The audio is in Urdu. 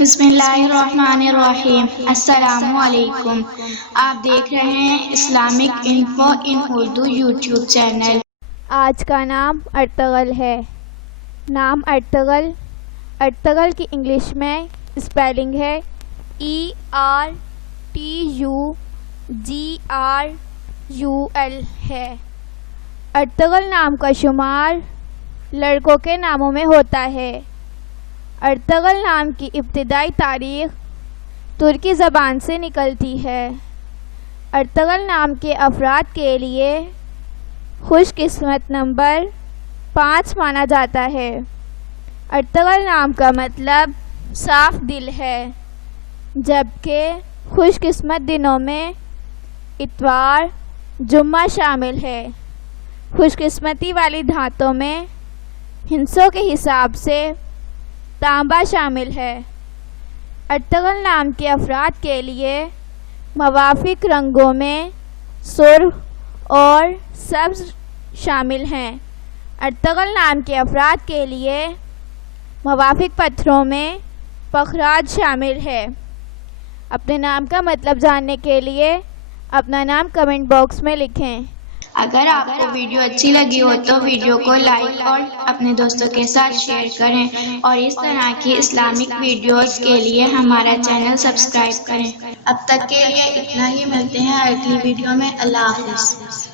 بسم اللہ الرحمن الرحیم۔ السلام علیکم۔ آپ دیکھ رہے ہیں اسلامک انفو ان اردو یوٹیوب چینل۔ آج کا نام ارتغرل ہے۔ نام ارتغرل، ارتغرل کی انگلش میں اسپیلنگ ہے ERTUGRUL ہے۔ ارتغرل نام کا شمار لڑکوں کے ناموں میں ہوتا ہے۔ ارتغرل نام کی ابتدائی تاریخ ترکی زبان سے نکلتی ہے۔ ارتغرل نام کے افراد کے لیے خوش قسمت نمبر 5 مانا جاتا ہے۔ ارتغرل نام کا مطلب صاف دل ہے، جبکہ خوش قسمت دنوں میں اتوار، جمعہ شامل ہے۔ خوش قسمتی والی دھاتوں میں ہندسوں کے حساب سے تانبا شامل ہے۔ ارتغرل نام کے افراد کے لیے موافق رنگوں میں سرخ اور سبز شامل ہیں۔ ارتغرل نام کے افراد کے لیے موافق پتھروں میں پخراج شامل ہے۔ اپنے نام کا مطلب جاننے کے لیے اپنا نام کمنٹ باکس میں لکھیں۔ اگر آپ کو ویڈیو اچھی لگی ہو تو ویڈیو کو لائک اور اپنے دوستوں کے ساتھ شیئر کریں، اور اس طرح کی اسلامک ویڈیوز کے لیے ہمارا چینل سبسکرائب کریں۔ اب تک کے لیے اتنا ہی، ملتے ہیں اگلی ویڈیو میں۔ اللہ حافظ۔